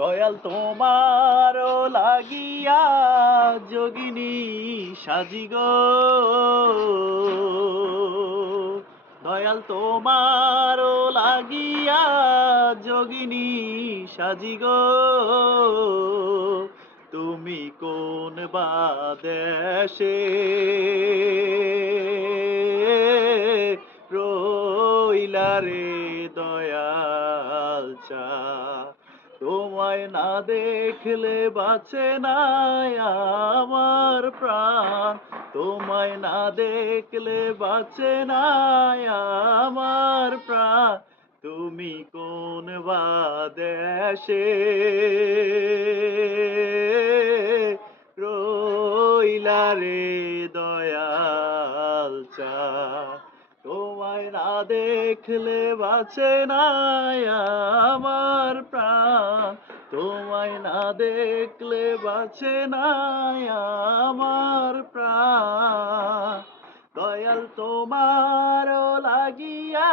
দয়াল তোমারও লাগিয়া যোগিনী সাজি গো, দয়াল তোমারও লাগিয়া যোগিনী সাজি গো, তুমি কোন বা দেশে রইলা রে দয়াল চা, তোমায় না দেখলে বাঁচে না আমার প্রাণ, তোমায় না দেখলে বাঁচে না আমার প্রাণ, তুমি কোন বা দেশে রইলা রে দয়াল চা, তোমায় না দেখলে বাঁচে না আমার প্রাণ, তোমায় না দেখলে বাঁচে না আমার প্রাণ, দয়াল তোমারও লাগিয়া